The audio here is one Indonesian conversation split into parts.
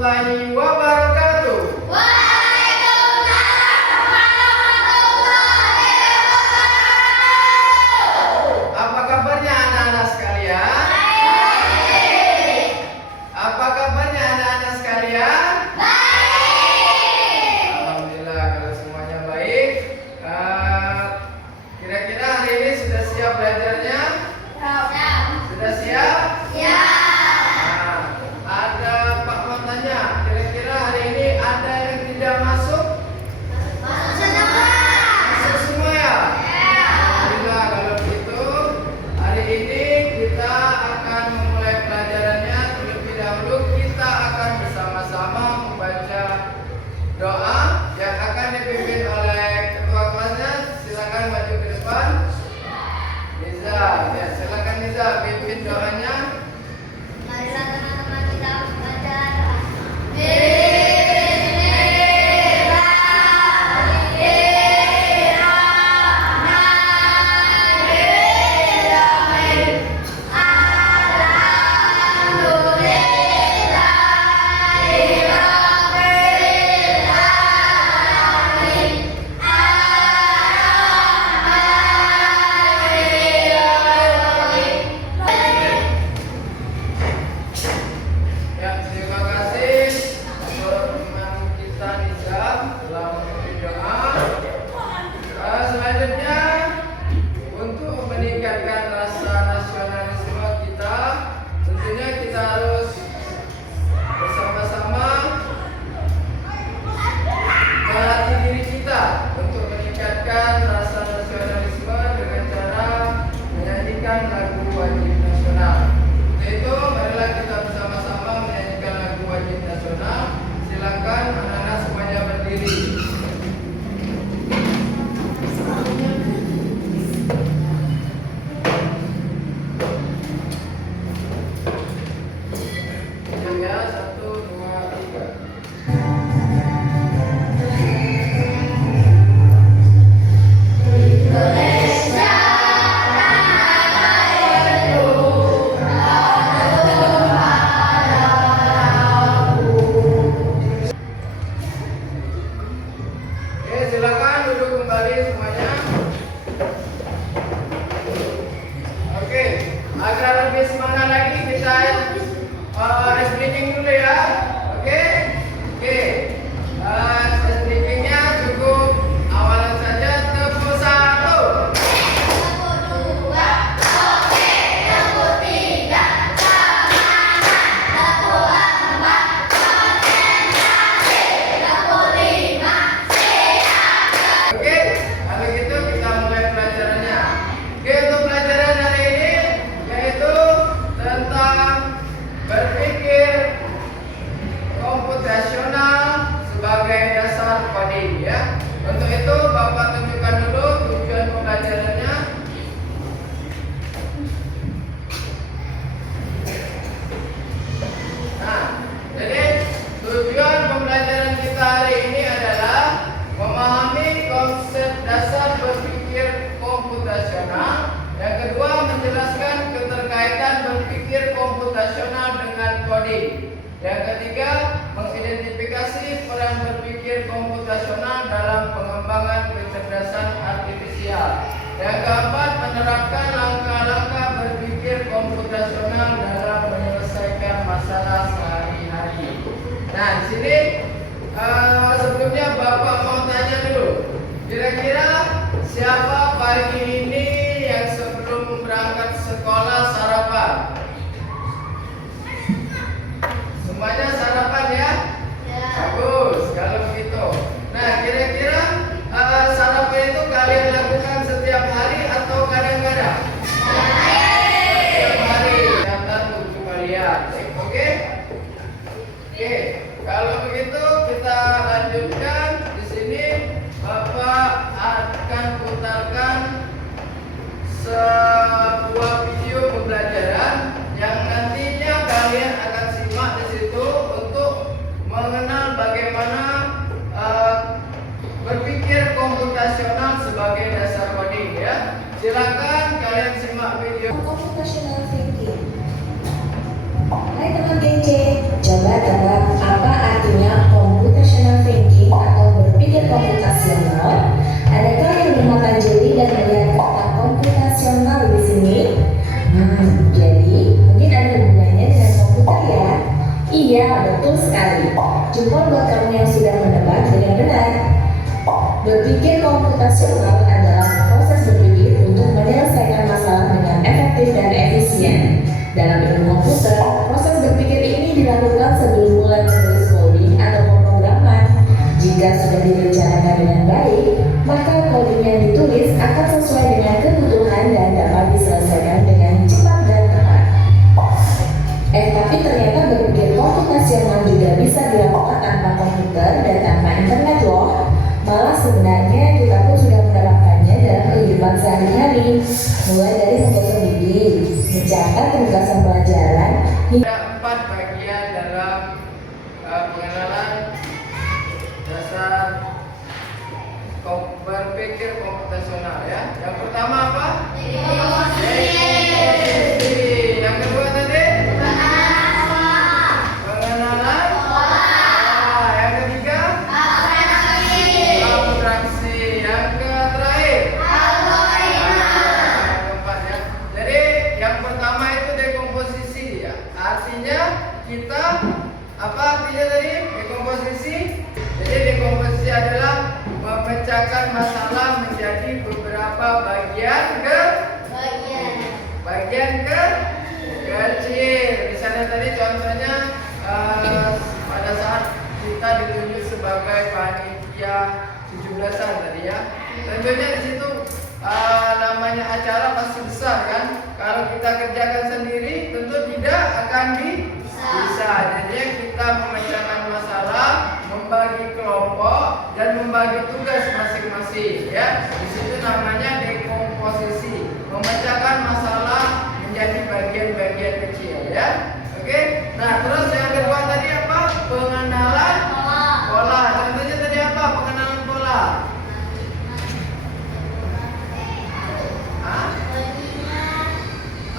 warahmatullahi wabarakatuh. Waalaikumsalam warahmatullahi wabarakatuh. Apa kabarnya anak-anak sekalian? Baik. Apa kabarnya anak-anak sekalian? Baik. Alhamdulillah kalau semuanya baik. Kira-kira hari ini sudah siap belajarnya? Siap. Sudah siap? Siap. Ada Pak mau tanya, kira-kira hari ini ada yang tidak masuk? Masuk semua. Masuk semua ya? Alhamdulillah kalau begitu hari ini kita akan memulai pelajarannya. Terlebih dahulu kita akan bersama-sama membaca doa yang akan dipimpin oleh ketua kelasnya. Silakan maju ke depan. Niza, ya silakan Niza pimpin doanya. Marilah teman-teman kita membaca doa. Ya, terima kasih untuk teman kita Niza telah memimpin doa. Selanjutnya untuk meningkatkan rasa nasionalisme kita, tentunya kita harus bersama-sama melatih diri kita untuk meningkatkan rasa nasionalisme dengan cara menyanyikan lagu wajib nasional. Untuk itu, marilah kita bersama-sama menyanyikan lagu wajib nasional. Silakan anak-anak semuanya berdiri. Ya, 1, 2, 3. Indonesia Oke, silakan duduk kembali semuanya. Oke, agar lebih semangat lagi kita ice breaking dulu ya. Oke, oke. Ice breakingnya cukup awalan saja. Tepuk 1. Oke, kalau gitu kita mulai pelajarannya. Oke, untuk pelajaran hari ini yaitu tentang berpikir komputasional sebagai dasar coding ya. Untuk itu Bapak tunjukkan dulu tujuan pembelajarannya. Nah, jadi tujuan pembelajaran kita hari ini adalah memahami konsep dasar berpikir komputasional. Yang kedua, menjelaskan keterkaitan berpikir komputasional dengan coding. Yang ketiga, mengidentifikasi peran berpikir komputasional dalam pengembangan kecerdasan artifisial. Yang keempat, menerapkan langkah-langkah berpikir komputasional dalam menyelesaikan masalah sehari-hari. Nah, di sini sebelumnya Bapak mau tanya dulu. Kira-kira siapa pagi ini yang sebelum berangkat sekolah sarapan? Semuanya sarapan ya? Bagus, kalau begitu. Nah, kira-kira sarapan itu kalian lakukan setiap hari atau kadang-kadang? Setiap hari. Catat untuk kalian. Oke? Oke, kalau begitu kita lanjutkan. Di sini Bapak akan putarkan sebuah video pembelajaran yang nantinya kalian akan simak di situ untuk mengenal bagaimana berpikir komputasional sebagai dasar coding ya. Silakan kalian simak video. Computational thinking. Hai teman BC, coba tebak apa betul sekali. Jempol buat kamu yang sudah menebak dengan benar. Berpikir komputasional adalah proses berpikir untuk menyelesaikan masalah dengan efektif dan efisien. Dalam ilmu komputer, proses berpikir ini dilakukan sebelum mulai menulis coding atau pemrograman. Jika sudah direncanakan dengan baik, maka coding yang ditulis akan sesuai dengan kebutuhan dan dapat diselesaikan dengan cepat dan tepat. Tapi ternyata berpikir komputasional juga bisa dilakukan tanpa komputer dan tanpa internet loh. Malah sebenarnya kita pun sudah menerapkannya dalam kehidupan sehari-hari, mulai dari menggosok gigi, mencatat tugasan pelajaran, Ada 4 bagian dalam pengenalan dasar berpikir komputasional ya. Yang pertama apa? Dekomposisi. Yang kedua tadi? Pengenalan pola. Yang ketiga? Abstraksi. Yang terakhir? Yang keempat ya. Jadi yang pertama itu dekomposisi ya. Artinya kita apa artinya tadi dekomposisi? Jadi dekomposisi adalah memecahkan masalah menjadi beberapa bagian kecil. Misalnya tadi contohnya pada saat kita ditunjuk sebagai panitia 17-an tadi ya. Tentunya di situ namanya acara pasti besar kan. Kalau kita kerjakan sendiri tentu tidak akan bisa. Jadi kita memecahkan masalah, membagi kelompok dan membagi tugas masing-masing ya. Di situ namanya dekomposisi, memecahkan masalah menjadi bagian-bagian kecil ya. Oke. Nah, terus yang kedua tadi apa? Pengenalan pola. Contohnya tadi apa? Pengenalan pola.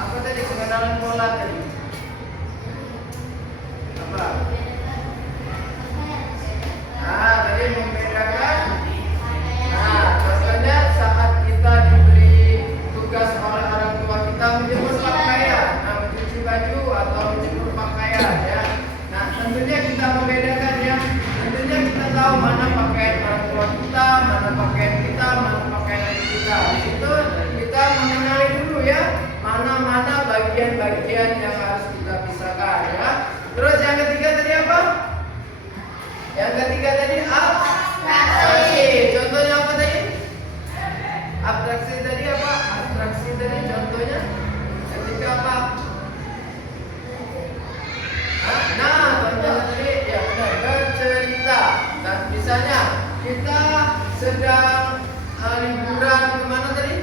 Apa tadi pengenalan pola tadi? Apa? Tadi membedakan. Contohnya saat kita diberi tugas oleh orang tua kita menjemur pakaian, mencuci baju atau menjemur pakaian ya. Nah, tentunya kita membedakan ya. Tentunya kita tahu mana pakaian orang tua kita, mana pakaian kita, mana pakaian adik kita. Di situ kita mengenali dulu ya, mana-mana bagian-bagian yang harus kita pisahkan ya. Terus yang ketiga tadi apa? Yang ketiga tadi abstraksi. Contohnya apa tadi? Abstraksi tadi apa? Abstraksi tadi contohnya ketika apa? Contohnya tadi ya benar bercerita. Dan misalnya kita sedang liburan kemana tadi?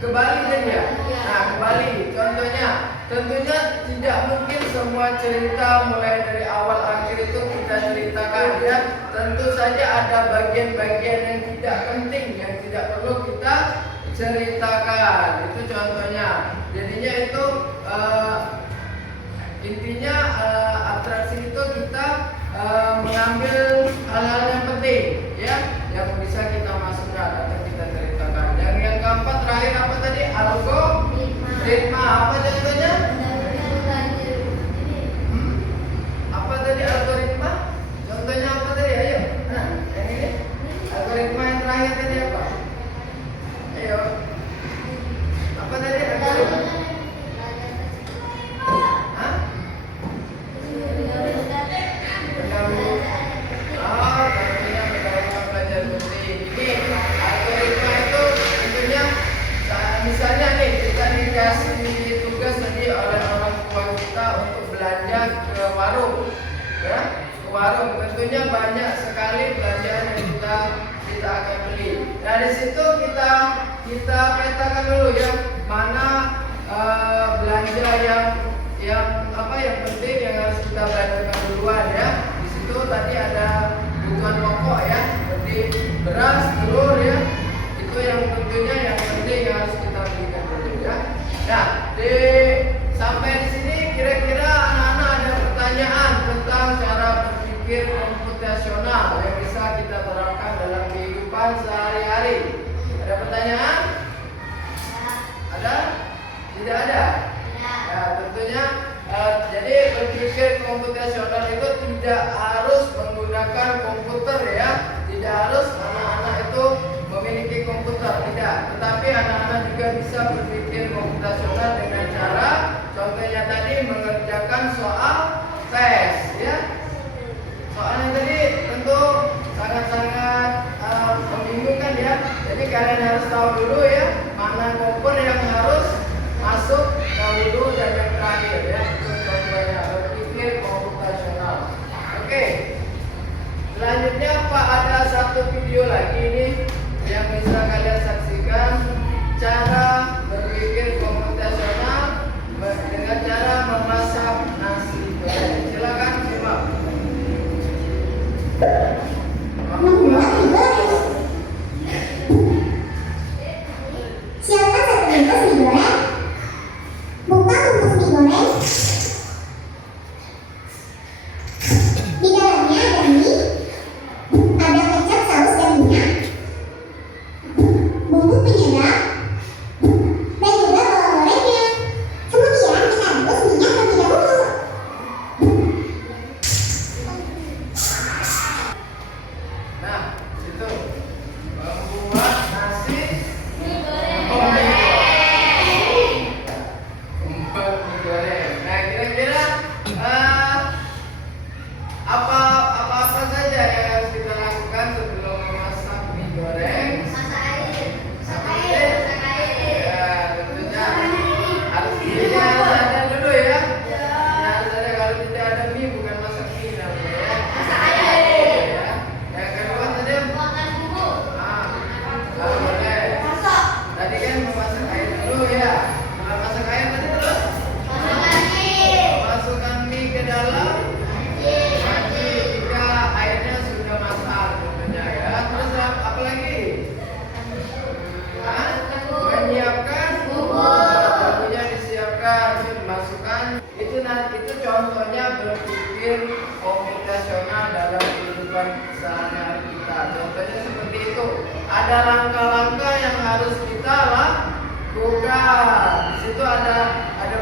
Ke Bali tadi ya. Nah, ke Bali. Contohnya, tentunya tidak mungkin semua cerita mulai dari awal akhir itu kita ceritakan ya. Tentu saja ada bagian-bagian yang tidak penting, yang tidak perlu kita ceritakan. Itu contohnya. Jadinya itu intinya abstraksi itu kita mengambil hal-hal yang penting ya, yang bisa kita masukkan atau kita ceritakan. Yang keempat terakhir apa tadi? Algoritma. Apa contohnya? Apa tadi algoritma? Contohnya apa tadi? Ayo. Yang ini. Algoritma yang terakhir tadi apa? Ayo. Apa tadi algoritma? Tentunya mendahulukan belajar penting. Ini algoritma itu tentunya misalnya nih kita dikasih tugas tadi oleh orang tua kita untuk belanja ke warung ya, ke warung. Tentunya banyak sekali belanjaan yang kita akan beli. Nah, di situ kita petakan dulu ya, mana belanja yang penting yang harus kita belanjakan duluan ya. Di situ tadi ada kebutuhan pokok ya, seperti beras, telur ya. Itu yang tentunya yang penting yang harus kita belikan dulu ya. Nah, sampai di sini kira-kira anak-anak ada pertanyaan tentang cara berpikir komputasional yang bisa kita terapkan dalam kehidupan sehari-hari. Ada pertanyaan? Ada? Tidak ada? Ya, tentunya jadi berpikir komputasional itu tidak harus menggunakan komputer ya. Tidak harus anak-anak itu memiliki komputer, tidak. Tetapi anak-anak juga bisa berpikir komputasional dengan cara, contohnya tadi mengerjakan soal tes ya. Soalnya tadi tentu sangat-sangat membingungkan ya. Jadi kalian harus tahu dulu ya, mana komputer yang harus masuk dahulu dan yang terakhir ya. Itu contohnya berpikir komputasional. Oke. Selanjutnya Pak, ada satu video lagi nih yang bisa kalian saksikan cara berpikir komputasional dengan cara memasak nasi goreng. Silakan simak. Membuat mie goreng. Siapkan satu bungkus mie goreng. Buka bungkus mie goreng. Di dalamnya ada mie, ada kecap, saus, dan minyak, bumbu penyedap, dan juga bawang gorengnya. Kemudian kita rebus minyak terlebih dahulu. Nah, itu membuat nasi Mie membuat mie goreng. Nah, kira-kira apa saja yang harus kita lakukan sebelum memasak mie goreng? Masak air. Ya, tentunya harus ada dulu ya. Harus ada, kalau tidak ada mie bukan masak mie namanya ya. Ya. Yang kedua tadi boleh. Tadi kan memasak air dulu ya. Setelah masak air tadi terus masukkan mie ke dalam. Mandi jika airnya sudah masak tentunya ya. Terus apa lagi? Menyiapkan bumbunya disiapkan, itu dimasukkan. Itu contohnya berpikir komputasional dalam kehidupan sehari-hari kita. Contohnya seperti itu. Ada langkah-langkah yang harus kita lakukan. Di situ ada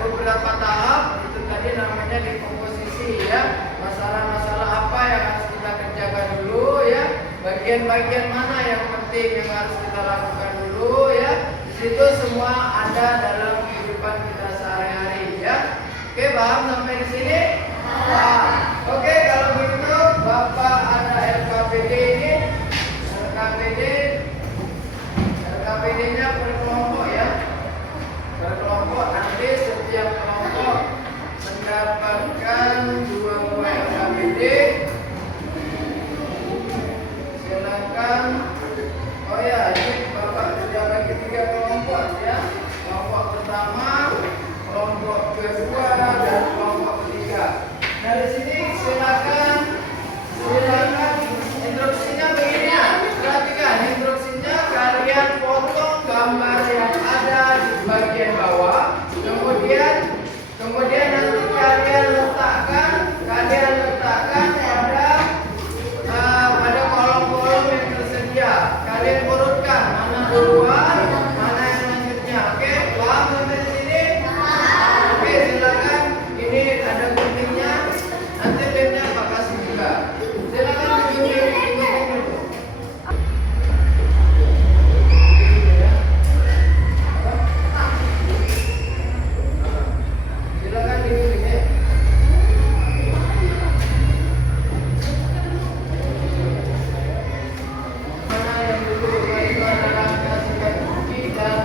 beberapa tahap. Itu tadi namanya dekomposisi ya. Masalah-masalah apa yang harus kita kerjakan dulu ya. Bagian-bagian mana yang penting yang harus kita lakukan dulu ya. Di situ semua ada dalam kehidupan kita sehari-hari ya. Oke, paham sampai di sini? Paham. Oke, kalau begitu Bapak ada LKPD ini. LKPD-nya per kelompok ya. Per kelompok nanti setiap kelompok mendapatkan 2 buah LKPD. Silakan. Oh ya, ini Bapak sudah bagi 3 kelompok ya. Kelompok pertama, kelompok kedua, dan kelompok ketiga. Dari sini silakan instruksinya begini ya. Perhatikan instruksinya, kalian potong gambar yang ada di bagian bawah. Kemudian nanti kalian letakkan pada kolom-kolom yang tersedia. Kalian urutkan mana duluan, mana yang selanjutnya. Oke, paham sampai di sini? Oke, silakan. Ini ada guntingnya. Nanti pennya Pak kasih juga. Silakan digunting dulu. Silakan digunting ya. Mana yang dulu itu ada langkah sikat gigi dan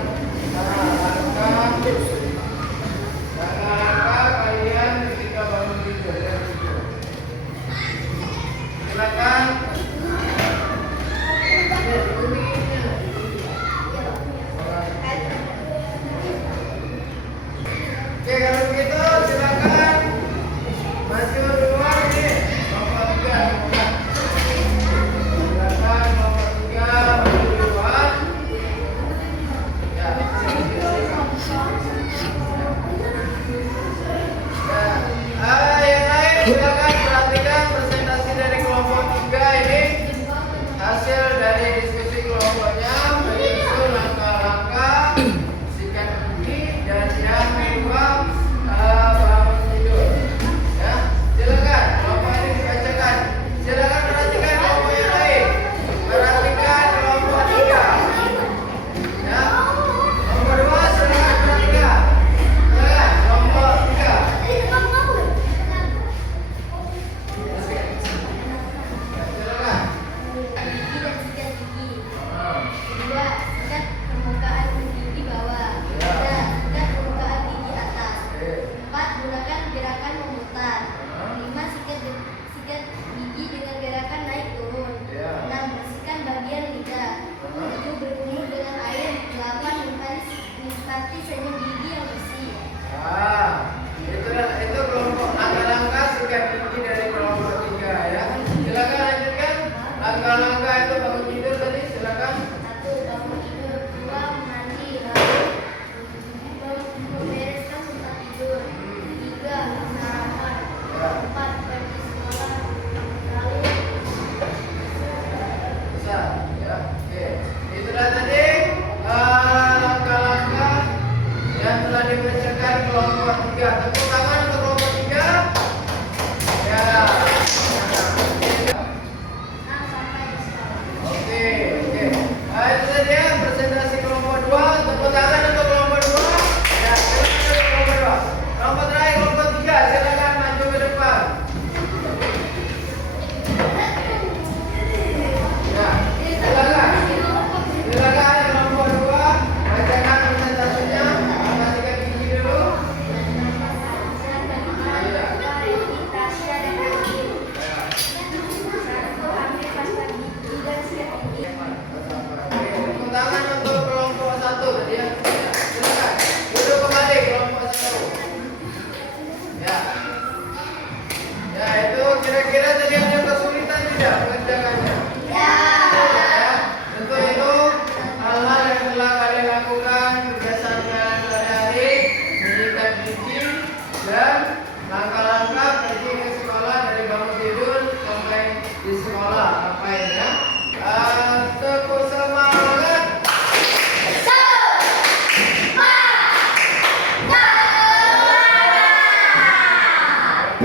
langkah kalian ketika bangun tidur ya. Silakan. Ya, diguntingnya. Oke, kalau begitu silakan maju duluan nih. Nomor 3. Silakan nomor 3 maju duluan. Ya, yang lain silakan perhatikan presentasi dari kelompok 3 ini. Hasil dari diskusi kelompoknya menyusun langkah-langkah sikat gigi dan yang kedua bangun tidur.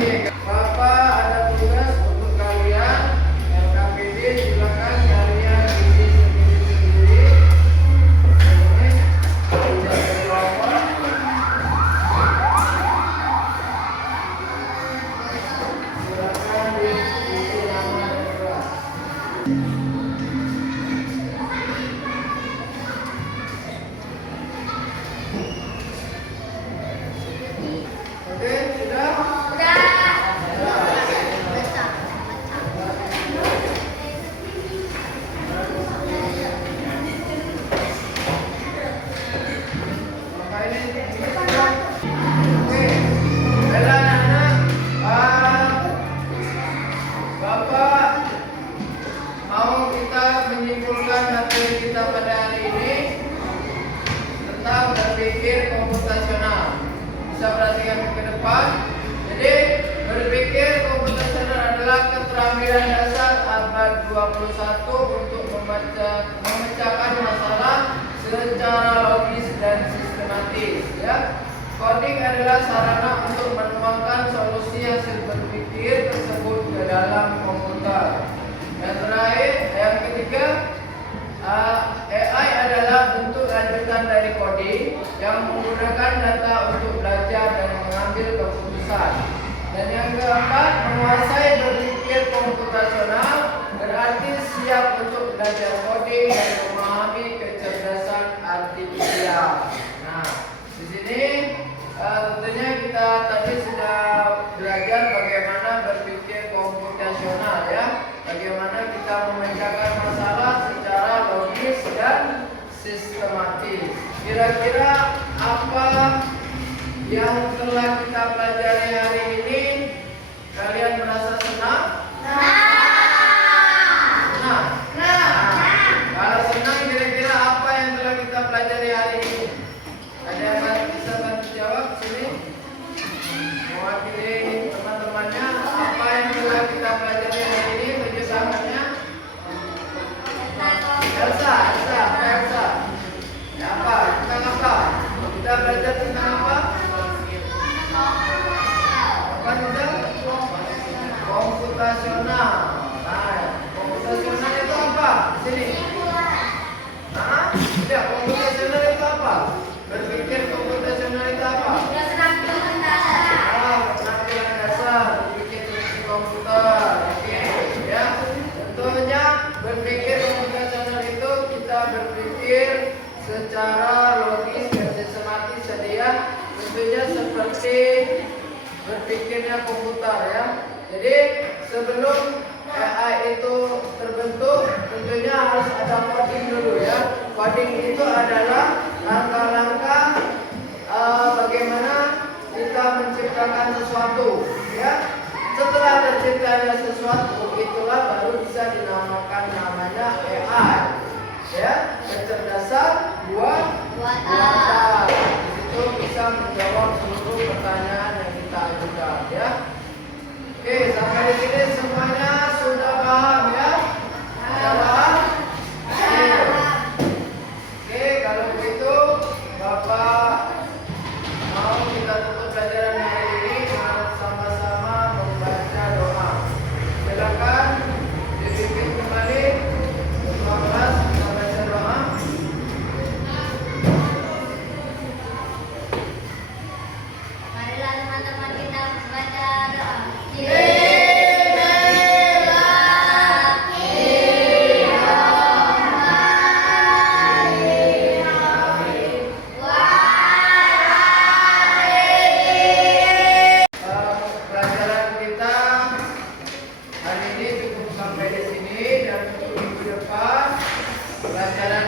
Bapak ada tugas untuk kalian. LKPD silakan kalian isi sendiri-sendiri. Ini sudah berapa? Silakan diisi nama dan kelas. Oke, sudah? Maka ini sudah. Oke, baiklah anak-anak. Bapak mau kita menyimpulkan materi kita pada hari ini tentang berpikir komputasional. Bisa perhatikan ke depan. Jadi, berpikir komputasional adalah keterampilan dasar abad 21 untuk memecahkan masalah secara logis dan sistematis. Ya. Coding adalah sarana untuk menuangkan solusi hasil berpikir tersebut ke dalam komputer. Yang terakhir, yang ketiga, AI adalah bentuk lanjutan dari coding yang menggunakan data untuk belajar dan mengambil keputusan. Dan yang keempat, menguasai berpikir komputasional berarti siap untuk belajar coding dan memahami kecerdasan artifisial. Nah, di sini tentunya kita tadi sudah belajar bagaimana berpikir komputasional ya. Bagaimana kita memecahkan masalah secara logis dan sistematis. Kira-kira apa yang telah kita pelajari hari ini? Kalian merasa senang? Senang? Kalau senang, kira-kira apa yang telah kita pelajari hari ini? Ada yang bisa bantu jawab sini? Mewakili teman-temannya, apa yang telah kita pelajari hari ini? Tunjukkannya. Elsa. Ya, apa? Tentang apa? Kita belajar tentang apa? Apa tentang? Komputasional. Nah, komputasional itu apa? Di sini. Nah, tidak. Komputasional itu apa? Berpikir komputasional itu apa? Keterampilan dasar berpikir di komputer. Oke, ya. Tentunya berpikir komputasional itu kita berpikir secara logis dan sistematis ya. Tentunya seperti berpikirnya komputer ya. Jadi sebelum AI itu terbentuk, tentunya harus ada coding dulu ya. Coding itu adalah langkah-langkah bagaimana kita menciptakan sesuatu ya. Setelah terciptanya sesuatu, itulah baru bisa dinamakan namanya AI ya. Kecerdasan buatan. Itu bisa menjawab seluruh pertanyaan yang kita ajukan ya. Oke, sampai di sini semuanya sudah paham ya? Sudah paham? Oke, kalau begitu Bapak mau kita tutup pelajaran hari ini dengan sama-sama membaca doa. Silakan dipimpin kembali ketua kelas membaca doa. Marilah teman-teman kita membaca doa. Pelajaran kita hari ini cukup sampai di sini dan untuk minggu depan pelajaran